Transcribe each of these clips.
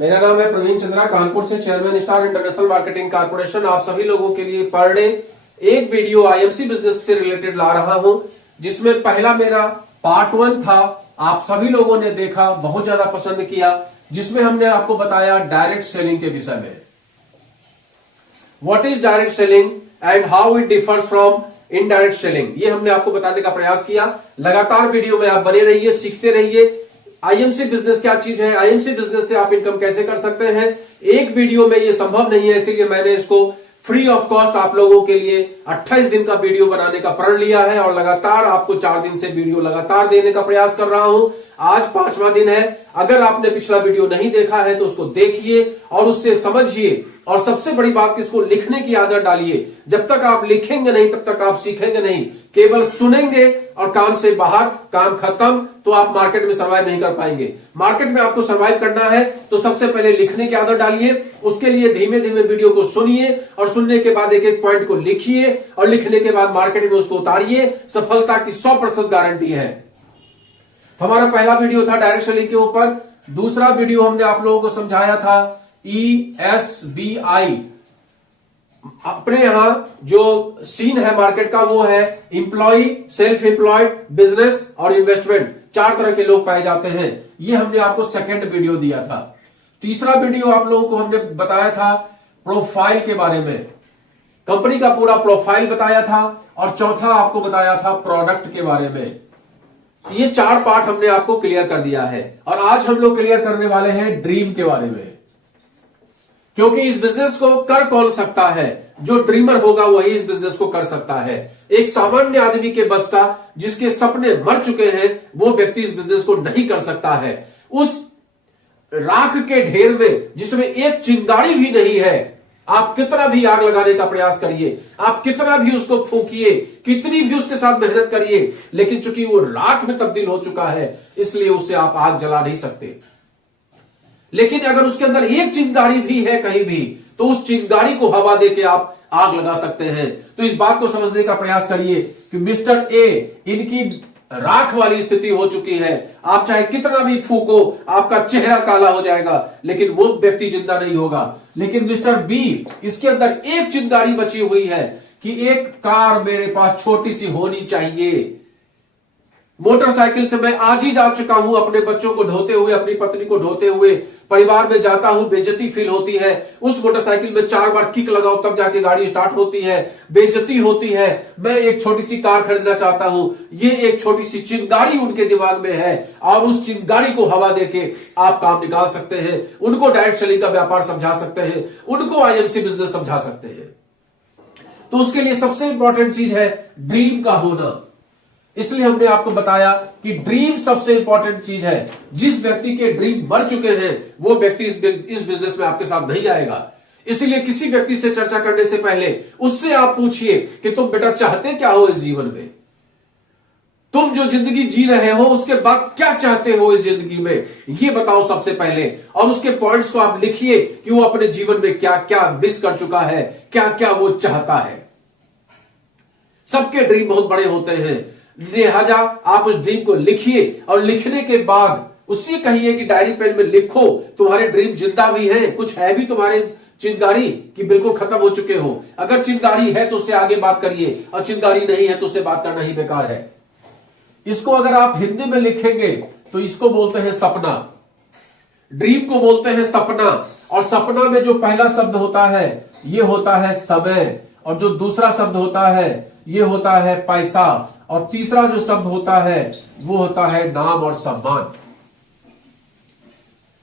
मेरा नाम है प्रवीण चंद्रा, कानपुर से chairman star international marketing corporation. आप सभी लोगों के लिए पर डे एक वीडियो आईएमसी बिजनेस से रिलेटेड ला रहा हूं, जिसमें पहला मेरा पार्ट 1 था। आप सभी लोगों ने देखा, बहुत ज्यादा पसंद किया, जिसमें हमने आपको बताया डायरेक्ट सेलिंग के विषय में। What is direct selling and how it differs from indirect selling, ये हमने आपको बताने का प्रयास किया। लगातार वीडियो में आप बने रहिए, सीखते रहिए। आईएमसी बिजनेस क्या चीज है, आईएमसी बिजनेस से आप इनकम कैसे कर सकते हैं, एक वीडियो में ये संभव नहीं है, इसीलिए मैंने इसको फ्री ऑफ कॉस्ट आप लोगों के लिए 28 दिन का वीडियो बनाने का प्रण लिया है और लगातार आपको 4 दिन से वीडियो लगातार देने का प्रयास कर रहा हूं। आज 5वां दिन है। अगर आपने पिछला वीडियो नहीं देखा है तो उसको देखिए और उससे समझिए, और सबसे बड़ी बात कि इसको लिखने की आदत डालिए। जब तक आप लिखेंगे नहीं तब तक आप सीखेंगे नहीं। केवल सुनेंगे और काम से बाहर, काम खत्म, तो आप मार्केट में सर्वाइव नहीं कर पाएंगे। मार्केट में आपको सर्वाइव करना है तो सबसे पहले लिखने की आदत डालिए। उसके लिए धीमे धीमे वीडियो को सुनिए और सुनने के बाद एक एक पॉइंट को लिखिए और लिखने के बाद मार्केट में उसको उतारिए। सफलता की 100% गारंटी है। हमारा पहला वीडियो था डायरेक्ट सेलिंग के ऊपर। दूसरा वीडियो हमने आप लोगों को समझाया था ESBI। अपने यहां जो सीन है मार्केट का वो है एम्प्लॉय, सेल्फ एम्प्लॉयड, बिजनेस और इन्वेस्टमेंट। 4 तरह के लोग पाए जाते हैं। ये हमने आपको सेकंड वीडियो दिया था। तीसरा वीडियो आप लोगों को हमने बताया था प्रोफाइल के बारे में, कंपनी का पूरा प्रोफाइल बताया था। और चौथा आपको बताया था प्रोडक्ट के बारे में। ये 4 पार्ट हमने आपको क्लियर कर दिया है और आज हम लोग क्लियर करने वाले हैं ड्रीम के बारे में। क्योंकि इस बिजनेस को कर कौन सकता है, जो ड्रीमर होगा वही इस बिजनेस को कर सकता है। एक सामान्य आदमी के बस का, जिसके सपने मर चुके हैं, वो व्यक्ति इस बिजनेस को नहीं कर सकता है। उस राख के ढेर में जिसमें एक चिंगारी भी नहीं है, आप कितना भी आग लगाने का प्रयास करिए, आप कितना भी उसको फूंकिए, कितनी भी उसके साथ मेहनत करिए, लेकिन चूंकि वो राख में तब्दील हो चुका है, इसलिए उससे आप आग जला नहीं सकते। लेकिन अगर उसके अंदर एक चिंगारी भी है कहीं भी, तो उस चिंगारी को हवा देके आप आग लगा सकते हैं। तो इस बात को समझने का प्रयास करिए कि मिस्टर ए, इनकी राख वाली स्थिति हो चुकी है। आप चाहे कितना भी फूको, आपका चेहरा काला हो जाएगा, लेकिन वो व्यक्ति जिंदा नहीं होगा। लेकिन मिस्टर बी, इसके अंदर एक चिंगारी बची हुई है कि एक कार मेरे पास छोटी सी होनी चाहिए। मोटरसाइकिल से मैं आज ही जा चुका हूं, अपने बच्चों को ढोते हुए, अपनी पत्नी को ढोते हुए परिवार में जाता हूं, बेइज्जती फील होती है। उस मोटरसाइकिल में 4 बार किक लगाओ तब जाके गाड़ी स्टार्ट होती है, बेइज्जती होती है। मैं एक छोटी सी कार खरीदना चाहता हूं। ये एक छोटी सी चिंगारी उनके दिमाग में है और उस चिंगारी को हवा देके आप काम निकाल सकते हैं। उनको डायरेक्ट सेलिंग का व्यापार समझा सकते हैं, उनको आईएमसी बिजनेस समझा सकते हैं। तो उसके लिए सबसे इंपॉर्टेंट चीज है ड्रीम का होना। इसलिए हमने आपको बताया कि ड्रीम सबसे इंपॉर्टेंट चीज है। जिस व्यक्ति के ड्रीम मर चुके हैं वो व्यक्ति इस बिजनेस में आपके साथ नहीं आएगा। इसलिए किसी व्यक्ति से चर्चा करने से पहले उससे आप पूछिए कि तुम बेटा चाहते क्या हो इस जीवन में, तुम जो जिंदगी जी रहे हो उसके बाद क्या चाहते हो इस जिंदगी में, ये बताओ सबसे पहले। और उसके पॉइंट्स को आप लिखिए कि वो अपने जीवन में क्या क्या मिस कर चुका है, क्या क्या वो चाहता है। सबके ड्रीम बहुत बड़े होते हैं, लिहाजा आप उस ड्रीम को लिखिए और लिखने के बाद उससे कहिए कि डायरी पेन में लिखो तुम्हारे ड्रीम जिंदा भी हैं, कुछ है भी तुम्हारे चिंगारी कि बिल्कुल खत्म हो चुके हो। अगर चिंगारी है तो उससे आगे बात करिए और चिंगारी नहीं है तो उससे बात करना ही बेकार है। इसको अगर आप हिंदी में लिखेंगे तो इसको बोलते हैं सपना। ड्रीम को बोलते हैं सपना। और सपना में जो पहला शब्द होता है ये होता है समय, और जो दूसरा शब्द होता है ये होता है पैसा, और तीसरा जो शब्द होता है वो होता है नाम और सम्मान।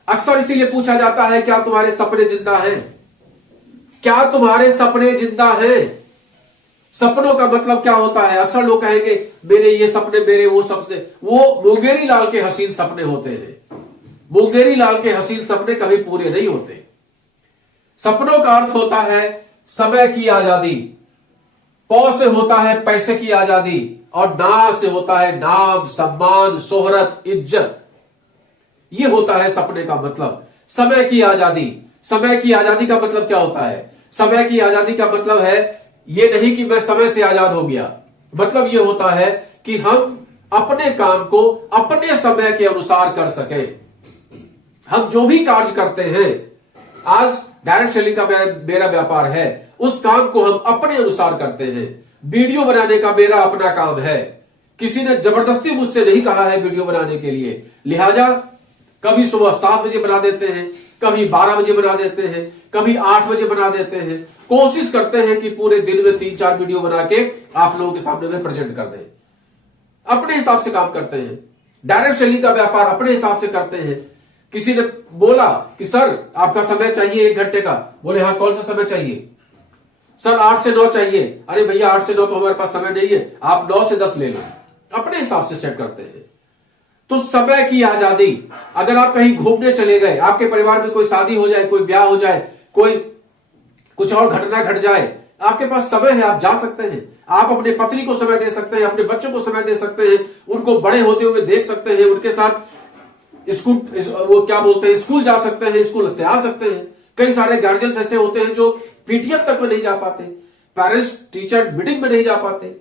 अक्सर इसीलिए पूछा जाता है क्या तुम्हारे सपने जिंदा हैं, क्या तुम्हारे सपने जिंदा हैं। सपनों का मतलब क्या होता है। अक्सर लोग कहेंगे मेरे ये सपने, मेरे वो सपने, वो मुंगेरी लाल के हसीन सपने होते हैं। मुंगेरी लाल के हसीन सपने कभी पूरे नहीं होते। सपनों का अर्थ होता है समय की आजादी, पौ से होता है पैसे की आजादी, और ना से होता है नाम, सम्मान, शोहरत, इज्जत। यह होता है सपने का मतलब। समय की आजादी। समय की आजादी का मतलब क्या होता है। समय की आजादी का मतलब है यह नहीं कि मैं समय से आजाद हो गया, मतलब यह होता है कि हम अपने काम को अपने समय के अनुसार कर सके। हम जो भी कार्य करते हैं, आज डायरेक्ट सेलिंग का मेरा व्यापार है, उस काम को हम अपने अनुसार करते हैं। वीडियो बनाने का मेरा अपना काम है, किसी ने जबरदस्ती मुझसे नहीं कहा है वीडियो बनाने के लिए, लिहाजा कभी सुबह 7 बजे बना देते हैं, कभी 12 बजे बना देते हैं, कभी 8 बजे बना देते हैं। कोशिश करते हैं कि पूरे दिन में 3-4 वीडियो बना के आप लोगों के सामने में प्रेजेंट कर दें। अपने हिसाब से काम करते हैं, डायरेक्ट सेलिंग का व्यापार अपने हिसाब से करते हैं। किसी ने बोला कि सर आपका समय चाहिए 1 घंटे का, बोले हाँ कौन सा समय चाहिए? सर 8 से 9 चाहिए। अरे भैया 8 से 9 तो हमारे पास समय नहीं है, आप 9 से 10 ले लो। अपने हिसाब से सेट करते हैं। तो समय की आजादी, अगर आप कहीं घूमने चले गए, आपके परिवार में कोई शादी हो जाए, कोई ब्याह हो जाए, कोई कुछ और घटना घट जाए, आपके पास समय है, आप जा सकते हैं। आप अपने पत्नी को समय दे सकते हैं, अपने बच्चों को समय दे सकते हैं, उनको बड़े होते हुए देख सकते हैं, उनके साथ वो क्या बोलते हैं, स्कूल जा सकते हैं, स्कूल से आ सकते हैं। कई सारे गार्जियंस ऐसे होते हैं जो पीटीएम तक में नहीं जा पाते, पेरेंट्स टीचर मीटिंग में नहीं जा पाते।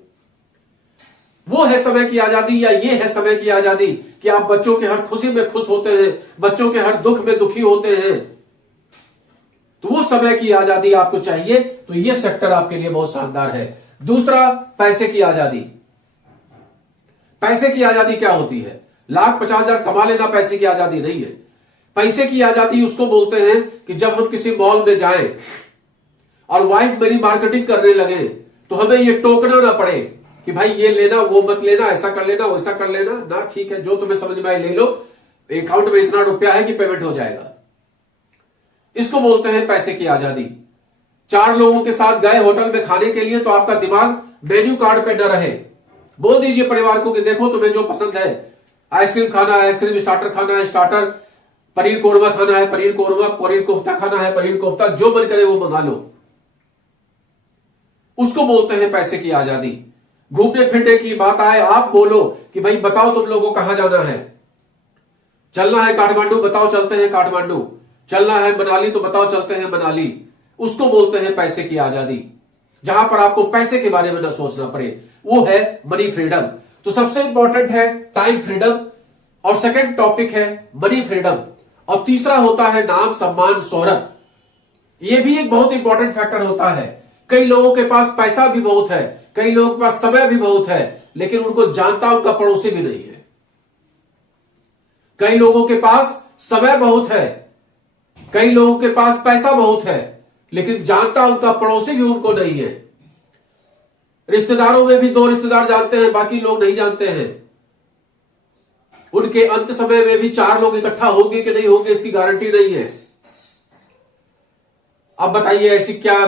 वो है समय की आजादी, या ये है समय की आजादी कि आप बच्चों के हर खुशी में खुश होते हैं, बच्चों के हर दुख में दुखी होते हैं। तो वो समय की आजादी आपको चाहिए, तो ये सेक्टर आपके लिए बहुत शानदार है। दूसरा, पैसे की आजादी। पैसे की आजादी क्या होती है? 1,50,000 कमा लेना पैसे की आजादी नहीं है। पैसे की आजादी उसको बोलते हैं कि जब हम किसी मॉल में जाएं और वाइफ मेरी मार्केटिंग करने लगे तो हमें ये टोकना ना पड़े कि भाई ये लेना, वो मत लेना, ऐसा कर लेना, वैसा कर लेना ना, ठीक है जो तुम्हें समझ में आए ले लो, अकाउंट में इतना रुपया है कि पेमेंट हो जाएगा। इसको बोलते हैं पैसे की आजादी। 4 लोगों के साथ गए होटल में खाने के लिए, तो आपका दिमाग मेन्यू कार्ड पे न रहे। बोल दीजिए परिवार को कि देखो तुम्हें जो पसंद है, आइसक्रीम खाना है आइसक्रीम, स्टार्टर खाना है स्टार्टर, पनीर कोरमा खाना है पनीर कोरमा, पनीर कोफ्ता खाना है पनीर कोफ्ता, जो मन करे वो मंगा लो। उसको बोलते हैं पैसे की आजादी। घूमने फिरने की बात आए, आप बोलो कि भाई बताओ तुम लोगों को कहां जाना है, चलना है काठमांडू, बताओ चलते हैं काठमांडू, चलना है मनाली तो बताओ चलते हैं मनाली। उसको बोलते हैं पैसे की आजादी, जहां पर आपको पैसे के बारे में ना सोचना पड़े, वो है मनी फ्रीडम। तो सबसे इंपॉर्टेंट है टाइम फ्रीडम, और सेकंड टॉपिक है मनी फ्रीडम, और तीसरा होता है नाम सम्मान शोहरत। ये भी एक बहुत इंपॉर्टेंट फैक्टर होता है। कई लोगों के पास पैसा भी बहुत है, कई लोगों के पास समय भी बहुत है, लेकिन उनको जानता उनका पड़ोसी भी नहीं है। कई लोगों के पास समय बहुत है, कई लोगों के पास पैसा बहुत है, लेकिन जानता उनका पड़ोसी भी उनको नहीं है। रिश्तेदारों में भी 2 रिश्तेदार जानते हैं, बाकी लोग नहीं जानते हैं। उनके अंत समय में भी 4 लोग इकट्ठा होंगे कि नहीं होंगे, इसकी गारंटी नहीं है। अब बताइए ऐसी क्या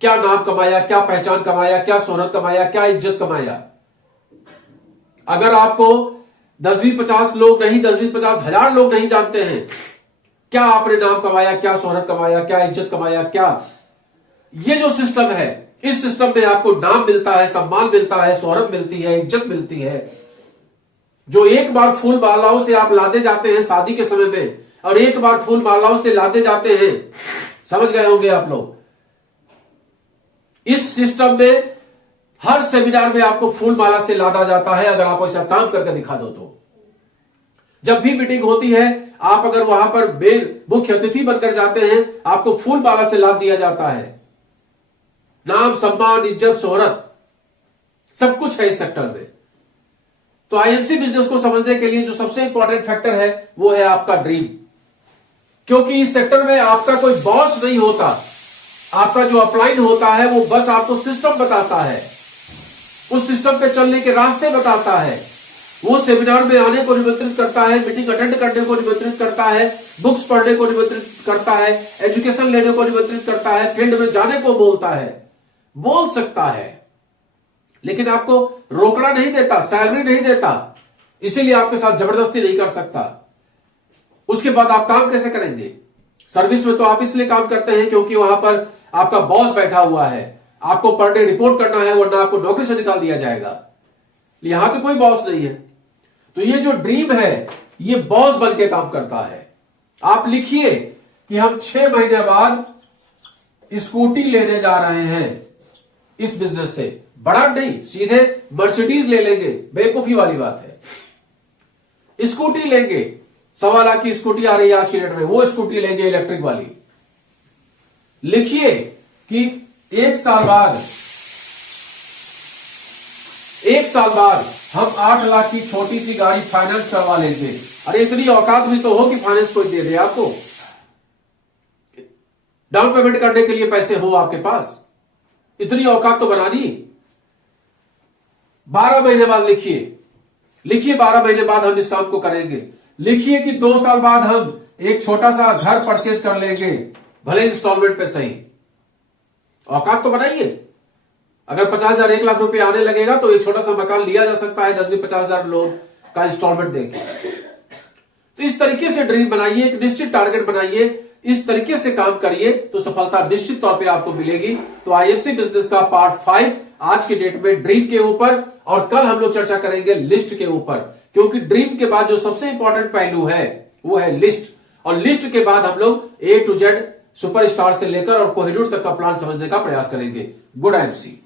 क्या नाम कमाया, क्या पहचान कमाया, क्या शोहरत कमाया, क्या इज्जत कमाया? अगर आपको 10-20-50 लोग नहीं, 10-20-50 हजार लोग नहीं जानते हैं, क्या आपने नाम कमाया, क्या शोहरत कमाया, क्या इज्जत कमाया, क्या? ये जो सिस्टम है, इस सिस्टम में आपको नाम मिलता है, सम्मान मिलता है, शोहरत मिलती है, इज्जत मिलती है, जो एक बार फूल मालाओं से आप लादे जाते हैं शादी के समय में, और एक बार फूल मालाओं से लादे जाते हैं। समझ गए होंगे आप लोग। इस सिस्टम में हर सेमिनार में आपको फूल माला से लादा जाता है, अगर आप ऐसा काम करके दिखा दो तो। जब भी मीटिंग होती है, आप अगर वहां पर मुख्य अतिथि बनकर जाते हैं, आपको फूल माला से लाद दिया जाता है। नाम सम्मान इज्जत शोहरत सब कुछ है इस सेक्टर में। तो आईएमसी बिजनेस को समझने के लिए जो सबसे इंपॉर्टेंट फैक्टर है वो है आपका ड्रीम, क्योंकि इस सेक्टर में आपका कोई बॉस नहीं होता, आपका जो अपलाइन होता है वो बस आपको सिस्टम बताता है, उस सिस्टम पे चलने के रास्ते बताता है, वो सेमिनार में आने को निमंत्रित करता है, मीटिंग अटेंड करने को निमंत्रित करता है, बुक्स पढ़ने को निमंत्रित करता है, एजुकेशन लेने को निमंत्रित करता है, फील्ड में जाने को बोलता है, बोल सकता है, लेकिन आपको रोकड़ा नहीं देता, सैलरी नहीं देता, इसीलिए आपके साथ जबरदस्ती नहीं कर सकता। उसके बाद आप काम कैसे करेंगे? सर्विस में तो आप इसलिए काम करते हैं क्योंकि वहां पर आपका बॉस बैठा हुआ है, आपको पर डे रिपोर्ट करना है, वरना आपको नौकरी से निकाल दिया जाएगा। यहां तो कोई बॉस नहीं है। तो ये जो ड्रीम है ये बॉस बन के काम करता है। आप लिखिए कि हम 6 महीने बाद स्कूटी लेने जा रहे हैं इस बिजनेस से, बड़ा नहीं, सीधे मर्सिडीज ले लेंगे, बेवकूफी वाली बात है। स्कूटी लेंगे, 1.25 लाख की स्कूटी आ रही है आज की डेट में, वो स्कूटी लेंगे इलेक्ट्रिक वाली। लिखिए कि एक साल बाद हम 8 लाख की छोटी सी गाड़ी फाइनेंस करवा लेंगे। अरे इतनी औकात भी तो हो कि फाइनेंस कोई दे दे आपको, डाउन पेमेंट करने के लिए पैसे हो आपके पास, इतनी औकात तो बना दी। 12 महीने बाद लिखिए 12 महीने बाद हम इस काम को करेंगे। लिखिए कि 2 साल बाद हम एक छोटा सा घर परचेज कर लेंगे, भले इंस्टॉलमेंट पे सही। औकात तो बनाइए। अगर 50,000 1 लाख रुपए आने लगेगा तो एक छोटा सा मकान लिया जा सकता है 10-50,000 लोन का इंस्टॉलमेंट देके। तो इस तरीके से ड्रीम बनाइए, एक निश्चित टारगेट बनाइए, इस तरीके से काम करिए तो सफलता निश्चित तौर पे आपको मिलेगी। तो आईएफसी बिजनेस का पार्ट 5 आज की डेट में ड्रीम के ऊपर, और कल हम लोग चर्चा करेंगे लिस्ट के ऊपर, क्योंकि ड्रीम के बाद जो सबसे इंपॉर्टेंट पहलू है वो है लिस्ट, और लिस्ट के बाद हम लोग A to Z सुपरस्टार से लेकर और कोहिनूर तक का प्लान समझने का प्रयास करेंगे। Good IFC.